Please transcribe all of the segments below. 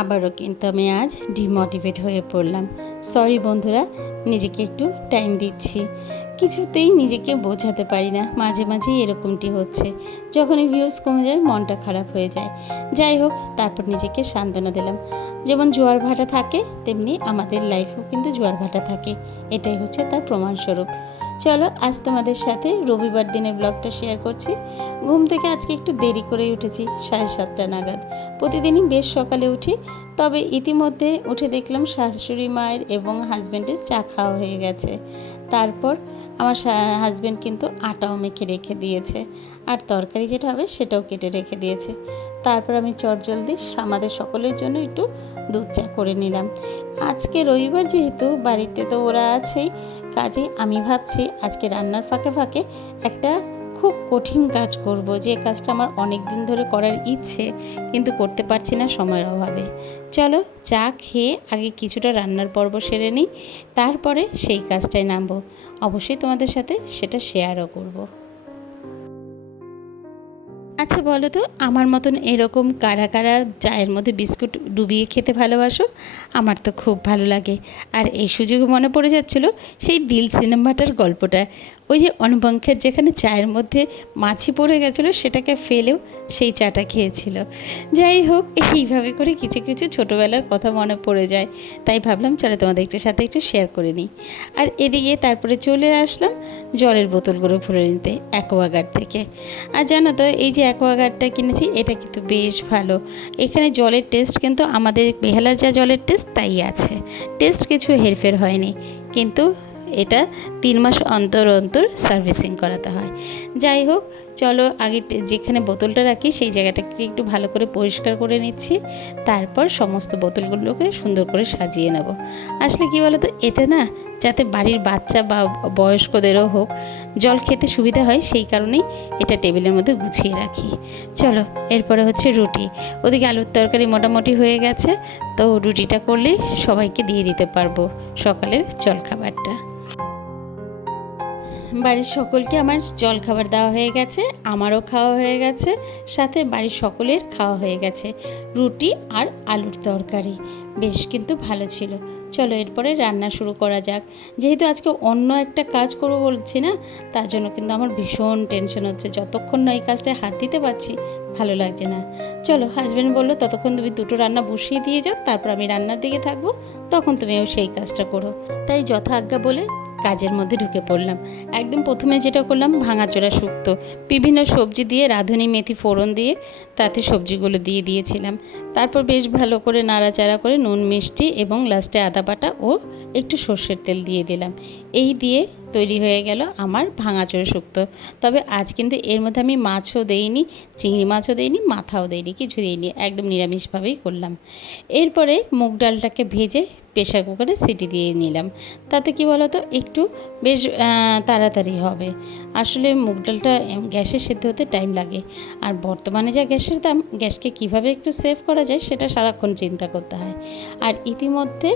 আবারও কিন্তু আমি আজ ডিমোটিভেট হয়ে পড়লাম। সরি বন্ধুরা, নিজেকে একটু টাইম দিচ্ছি। কিছুতেই নিজেকে বোঝাতে পারি না, মাঝে মাঝেই এরকমটি হচ্ছে। যখনই ভিউজ কমে যায় মনটা খারাপ হয়ে যায়। যাই হোক, তারপর নিজেকে সান্ত্বনা দিলাম। যেমন জোয়ার ভাটা থাকে তেমনি আমাদের লাইফেও কিন্তু জোয়ার ভাটা থাকে, এটাই হচ্ছে তার প্রমাণস্বরূপ। চলো আজ তোমাদের সাথে রবিবার দিনের ব্লগটা শেয়ার করছি। ঘুম থেকে আজকে একটু দেরি করেই উঠেছি, 7:30 নাগাদ। প্রতিদিনই বেশ সকালে উঠি, তবে ইতিমধ্যে উঠে দেখলাম শাশুড়ি মায়ের এবং হাজব্যান্ডের চা খাওয়া হয়ে গেছে। তারপর আমার হাজব্যান্ড কিন্তু আটাও মেখে রেখে দিয়েছে, আর তরকারি যেটা হবে সেটাও কেটে রেখে দিয়েছে। তারপর আমি চটজলদি আমাদের সকলের জন্য একটু দুধ চা করে নিলাম। আজকে রবিবার যেহেতু বাড়িতে তো ওরা আছেই, কাজেই আমি ভাবছি আজকে রান্নার ফাঁকে ফাঁকে একটা খুব কঠিন কাজ করব, যে কাজটা আমার অনেক দিন ধরে করার ইচ্ছে, কিন্তু করতে পারছি না সময়ের অভাবে। চলো চা খেয়ে আগে কিছুটা রান্নার পর্ব সেরে নিই, তারপরে সেই কাজটায় নামবো। অবশ্যই তোমাদের সাথে সেটা শেয়ারও করব। আচ্ছা বলো তো, আমার মতন এরকম কারা কারা চায়ের মধ্যে বিস্কুট ডুবিয়ে খেতে ভালোবাসো? আমার তো খুব ভালো লাগে। আর এই সুযোগে মনে পড়ে যাচ্ছিল সেই দিল সিনেমাটার গল্পটা। ওই যে অনুপঙ্খের যেখানে চায়ের মধ্যে মাছি পড়ে গেছিলো, সেটাকে ফেলেও সেই চাটা খেয়েছিল। যাই হোক, এইভাবে করে কিছু কিছু ছোটোবেলার কথা মনে পড়ে যায়, তাই ভাবলাম চলো তোমাদের সাথে একটু শেয়ার করে নিই। আর এদিকে তারপরে চলে আসলাম জলের বোতলগুলো ভরে নিতে অ্যাকোয়াগার্ড থেকে। আর জানো তো, এই যে অ্যাকোয়াগার্ডটা কিনেছি এটা কিন্তু বেশ ভালো। এখানে জলের টেস্ট কিন্তু আমাদের বেহালার যা জলের টেস্ট তাই আছে, টেস্ট কিছু হেরফের হয়নি। কিন্তু এটা 3 মাস অন্তর অন্তর সার্ভিসিং করাতে হয়। যাই হোক, চলো আগে যেখানে বোতলটা রাখি সেই জায়গাটাকে একটু ভালো করে পরিষ্কার করে নিচ্ছি। তারপর সমস্ত বোতলগুলোকে সুন্দর করে সাজিয়ে নেব। আসলে কি বলো তো, এতে না যাতে বাড়ির বাচ্চা বা বয়স্কদেরও হোক জল খেতে সুবিধা হয়, সেই কারণেই এটা টেবিলের মধ্যে গুছিয়ে রাখি। চলো এরপরে হচ্ছে রুটি। ওদিকে আলুর তরকারি মোটামুটি হয়ে গেছে, তো রুটিটা করলেই সবাইকে দিয়ে দিতে পারবো সকালের জলখাবারটা। বাড়ির সকলকে আমার জলখাবার দেওয়া হয়ে গেছে, আমারও খাওয়া হয়ে গেছে, সাথে বাড়ির সকলের খাওয়া হয়ে গেছে। রুটি আর আলুর তরকারি বেশ কিন্তু ভালো ছিল। চলো এরপরে রান্না শুরু করা যাক। যেহেতু আজকে অন্য একটা কাজ করবো বলছি না, তার জন্য কিন্তু আমার ভীষণ টেনশন হচ্ছে। যতক্ষণ না এই কাজটায় হাত দিতে পারছি ভালো লাগছে না। চলো, হাজব্যান্ড বললো ততক্ষণ তুমি দুটো রান্না বসিয়ে দিয়ে যাও, তারপর আমি রান্নার দিকে থাকবো, তখন তুমিও সেই কাজটা করো। তাই যথাজ্ঞা বলে কাজের মধ্যে ঢুকে পড়লাম। একদম প্রথমে যেটা করলাম, ভাঙাচোরা শুক্তো বিভিন্ন সবজি দিয়ে রাঁধুনি মেথি ফোড়ন দিয়ে তাতে সবজিগুলো দিয়ে দিয়েছিলাম। তারপর বেশ ভালো করে নাড়াচাড়া করে নুন মিষ্টি এবং লাস্টে আদা বাটা ও একটু সর্ষের তেল দিয়ে দিলাম। এই দিয়ে তৈরি হয়ে গেল আমার ভাঙাচোরা শুক্তো। তবে আজ কিন্তু এর মধ্যে আমি মাছও দেইনি, চিংড়ি মাছও দেইনি, মাথাও দেইনি, কিছু দিইনি, একদম নিরামিষভাবেই করলাম। এরপরে মুগ ডালটাকে ভেজে প্রেশার কুকারে সিটি দিয়ে নিলাম। তাতে কি বলো তো, একটু বেশ তাড়াতাড়ি হবে। আসলে মুগ ডালটা গ্যাসে সেদ্ধ হতে টাইম লাগে, আর বর্তমানে যা গ্যাসের দাম, গ্যাসকে কিভাবে একটু সেভ করা যায় সেটা সারাক্ষণ চিন্তা করতে হয়। আর ইতিমধ্যে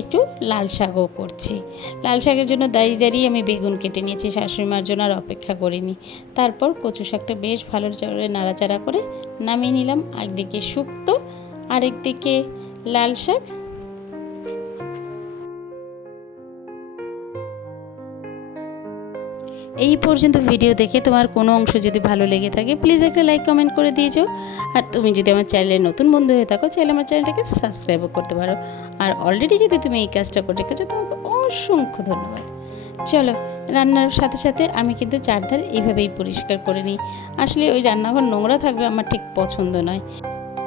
একটু লাল শাকও করছি। লাল শাকের জন্য দাঁড়িয়ে দাঁড়িয়ে আমি বেগুন কেটে নিয়েছি, শাশুড়িমার জন্য আর অপেক্ষা করিনি। তারপর কচু শাকটা বেশ ভালো করে নাড়াচাড়া করে নামিয়ে নিলাম। একদিকে শুক্তো, আরেকদিকে লাল শাক। এই পর্যন্ত ভিডিও দেখে তোমার কোনো অংশ যদি ভালো লেগে থাকে, প্লিজ একটা লাইক কমেন্ট করে দিয়েছো। আর তুমি যদি আমার চ্যানেলের নতুন বন্ধু হয়ে থাকো, চাইলে আমার চ্যানেলটাকে সাবস্ক্রাইবও করতে পারো। আর অলরেডি যদি তুমি এই কাজটা করে রেখেছো, তোমাকে অসংখ্য ধন্যবাদ। চলো, রান্নার সাথে সাথে আমি কিন্তু চারধার এইভাবেই পরিষ্কার করে নিই। আসলে ওই রান্নাঘর নোংরা থাকবে আমার ঠিক পছন্দ নয়।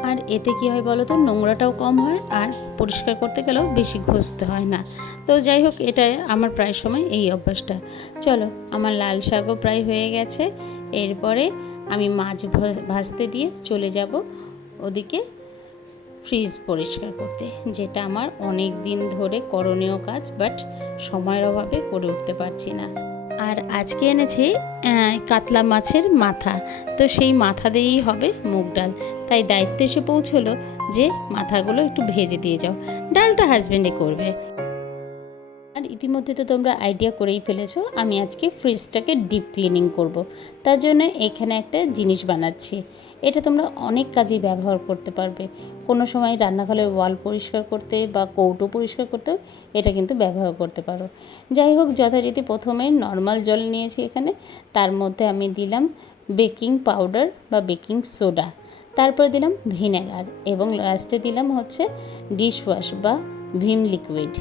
আর এতে কী হয় বলো তো, নোংরাটাও কম হয়, আর পরিষ্কার করতে গেলেও বেশি ঘষতে হয় না। তো যাই হোক, এটাই আমার প্রায় সময় এই অভ্যাসটা। চলো, আমার লাল শাকও প্রায় হয়ে গেছে। এরপরে আমি মাছ ভাজতে দিয়ে চলে যাব ওদিকে ফ্রিজ পরিষ্কার করতে, যেটা আমার অনেক দিন ধরে করণীয় কাজ, বাট সময়ের অভাবে করে উঠতে পারছি না। আর আজকে এনেছি কাতলা মাছের মাথা, তো সেই মাথা দিয়েই হবে মুগ ডাল। তাই দায়িত্ব এসে পৌঁছলো যে মাথাগুলো একটু ভেজে দিয়ে যাও, ডালটা হাজবেন্ডে করবে। আর ইতিমধ্যে তো তোমরা আইডিয়া করেই ফেলেছো, আমি আজকে ফ্রিজটাকে ডিপ ক্লিনিং করব। তার জন্য এখানে একটা জিনিস বানাচ্ছি। এটা তোমরা অনেক কাজেই ব্যবহার করতে পারবে। কোনো সময় রান্নাঘরের ওয়াল পরিষ্কার করতে বা কৌটো পরিষ্কার করতেও এটা কিন্তু ব্যবহার করতে পারো। যাই হোক, যথারীতি প্রথমে নর্মাল জল নিয়েছি এখানে, তার মধ্যে আমি দিলাম বেকিং পাউডার বা বেকিং সোডা, তারপরে দিলাম ভিনেগার এবং লাস্টে দিলাম হচ্ছে ডিশওয়াশ বা ভিম লিকুইড।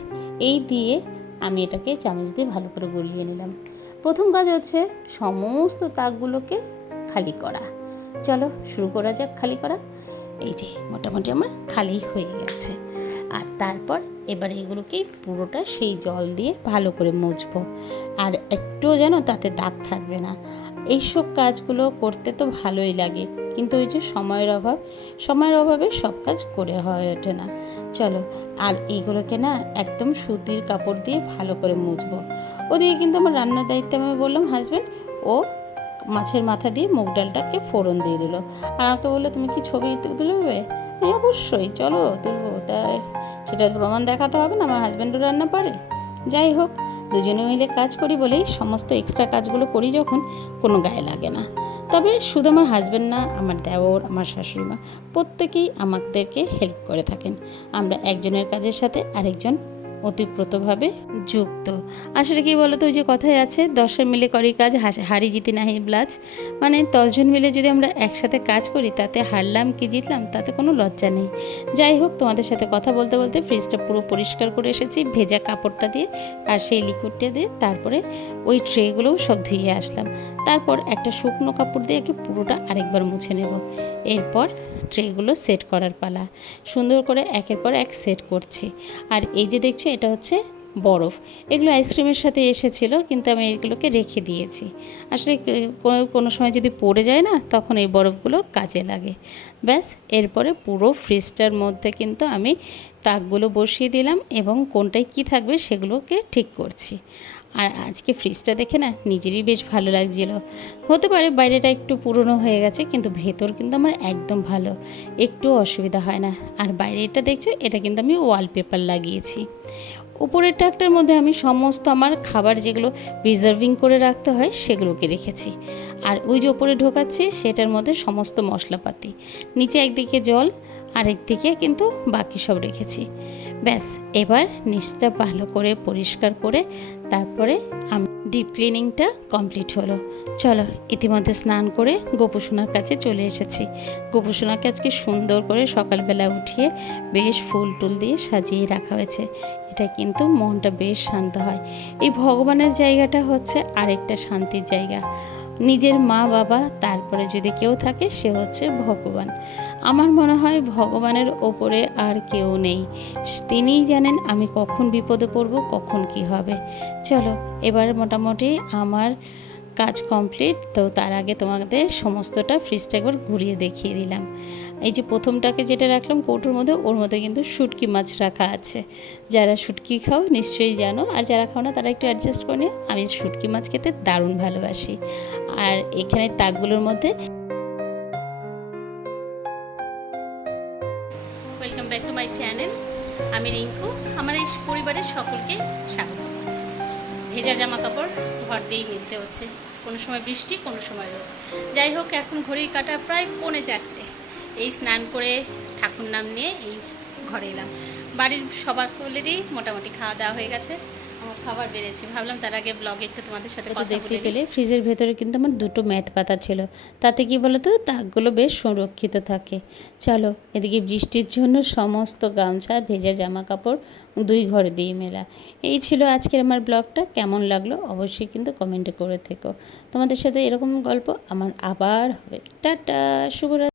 এই দিয়ে আমি এটাকে চামচ দিয়ে ভালো করে গলিয়ে নিলাম। প্রথম কাজ হচ্ছে সমস্ত তাকগুলোকে খালি করা। চলো শুরু করা যাক খালি করা। এই যে মোটামুটি আমার খালি হয়ে গেছে। আর তারপর এবার এগুলোকে পুরোটা সেই জল দিয়ে ভালো করে মুছবো। আর একটুও যেন তাতে দাগ থাকবে না। এইসব কাজগুলো করতে তো ভালোই লাগে, কিন্তু ওই যে সময়ের অভাবে সব কাজ করে হয়ে ওঠে না। চলো, আর এইগুলোকে না একদম সুতির কাপড় দিয়ে ভালো করে মুছবো। ওদিকে কিন্তু আমার রান্নার দায়িত্বে আমি বললাম হাজব্যান্ড, ও মাছের মাথা দিয়ে মুগ ডালটাকে ফোড়ন দিয়ে দিল। আর আমাকে বললো তুমি কি ছবি তুলবে? হ্যাঁ অবশ্যই, চলো তুলবো। তাই সেটা প্রমাণ দেখাতে হবে না, আমার হাজব্যান্ডও রান্না পারে। যাই হোক, দুজনে মিলে কাজ করি বলেই সমস্ত এক্সট্রা কাজগুলো করি যখন, কোনো গায়ে লাগে না। তবে শুধু আমার হাজব্যান্ড না, আমার দেওর, আমার শাশুড়ি মা প্রত্যেকেই আমাদেরকে হেল্প করে থাকেন। আমরা একজনের কাজের সাথে আরেকজন ওতপ্রোতভাবে যুক্ত। আসলে কি বলতো, ওই যে কথায় আছে 10 মিলে করি কাজ, হারি জিতি নাহি ব্লাজ। মানে 10 জন মিলে যদি আমরা একসাথে কাজ করি, তাতে হারলাম কি জিতলাম তাতে কোনো লজ্জা নেই। যাই হোক, তোমাদের সাথে কথা বলতে বলতে ফ্রিজটা পুরো পরিষ্কার করে এসেছি ভেজা কাপড়টা দিয়ে আর সেই লিকুইডটা দিয়ে। তারপরে ওই ট্রেগুলোও সব ধুয়ে আসলাম। তারপর একটা শুকনো কাপড় দিয়ে পুরোটা আরেকবার মুছে নেব। এরপর ট্রেগুলো সেট করার পালা। সুন্দর করে একের পর এক সেট করছি। আর এই যে দেখছো, এটা হচ্ছে বরফ। এগুলো আইসক্রিমের সাথে এসেছিলো, কিন্তু আমি এগুলোকে রেখে দিয়েছি। আসলে কোনো সময় যদি পড়ে যায় না, তখন এই বরফগুলো কাজে লাগে। ব্যাস, এরপরে পুরো ফ্রিজটার মধ্যে কিন্তু আমি তাকগুলো বসিয়ে দিলাম এবং কোনটায় কি থাকবে সেগুলোকে ঠিক করছি। আর আজকে ফ্রিজটা দেখে না নিজেরই বেশ ভালো লাগছিল। হতে পারে বাইরেটা একটু পুরনো হয়ে গেছে, কিন্তু ভেতর কিন্তু আমার একদম ভালো, একটু অসুবিধা হয় না। আর বাইরে এটা দেখছো, এটা কিন্তু আমি ওয়ালপেপার লাগিয়েছি। উপরের টাকটার মধ্যে আমি সমস্ত আমার খাবার যেগুলো প্রিজার্ভিং করে রাখতে হয় সেগুলোকে রেখেছি। আর ওই যে ওপরে ঢোকাচ্ছি সেটার মধ্যে সমস্ত মশলাপাতি, নিচে একদিকে জল আর একদিকে কিন্তু বাকি সব রেখেছি। ব্যাস, এবার নিচটা ভালো করে পরিষ্কার করে তারপরে আমি ডিপ ক্লিনিংটা কমপ্লিট হলো। চলো, ইতিমধ্যে স্নান করে গোপুসোনার কাছে চলে এসেছি। গোপুসোনাকে আজকে সুন্দর করে সকালবেলা উঠিয়ে বেশ ফুল টুল দিয়ে সাজিয়ে রাখা হয়েছে। এটা কিন্তু মনটা বেশ শান্ত হয়। এই ভগবানের জায়গাটা হচ্ছে আরেকটা শান্তির জায়গা। নিজের মা বাবা, তারপরে যদি কেউ থাকে সে হচ্ছে ভগবান। আমার মনে হয় ভগবানের ওপরে আর কেউ নেই। তিনিই জানেন আমি কখন বিপদে পড়ব, কখন কি হবে। চলো, এবার মোটামুটি আমার কাজ কমপ্লিট। তো তার আগে তোমাদের সমস্তটা ফ্রিজটা একবার ঘুরিয়ে দেখিয়ে দিলাম। এই যে প্রথমটাকে যেটা রাখলাম কৌটোর মধ্যে, ওর মধ্যে কিন্তু শুটকি মাছ রাখা আছে। যারা শুটকি খাও নিশ্চয়ই জানো, আর যারা খাও না তারা একটু অ্যাডজাস্ট করে নিও। আমি শুটকি মাছ খেতে দারুণ ভালোবাসি। আর এখানে তাকগুলোর মধ্যে welcome back to my channel. আমি রিঙ্কু। আমার এই পরিবারের সকলকে স্বাগত। ভেজা জামা কাপড় ঘর দিয়েই মিলতে হচ্ছে, কোনো সময় বৃষ্টি, কোনো সময় রোদ। যাই হোক, এখন ঘড়ির কাঁটা প্রায় 3:45। এই স্নান করে ঠাকুর নাম নিয়ে এই ঘরে এলাম। বাড়ির সবাইলেরই মোটামুটি খাওয়া দাওয়া হয়ে গেছে, আমার খাবার বেড়েছে। ভাবলাম তার আগে ব্লগে একটু তোমাদের সাথে কথা দেখতে পেলে। ফ্রিজের ভেতরে কিন্তু আমার 2টো ম্যাট পাতা ছিল, তাতে কি বলো তো, তাকগুলো বেশ সুরক্ষিত থাকে। চলো, এদিকে বৃষ্টির জন্য সমস্ত গামছা, ভেজা জামা কাপড় 2 ঘরে দিয়ে মেলা। এই ছিল আজকের আমার ব্লগটা। কেমন লাগলো অবশ্যই কিন্তু কমেন্টে করে থেকো। তোমাদের সাথে এরকম গল্প আমার আবার হবে। টাটা, শুভরাত্রি।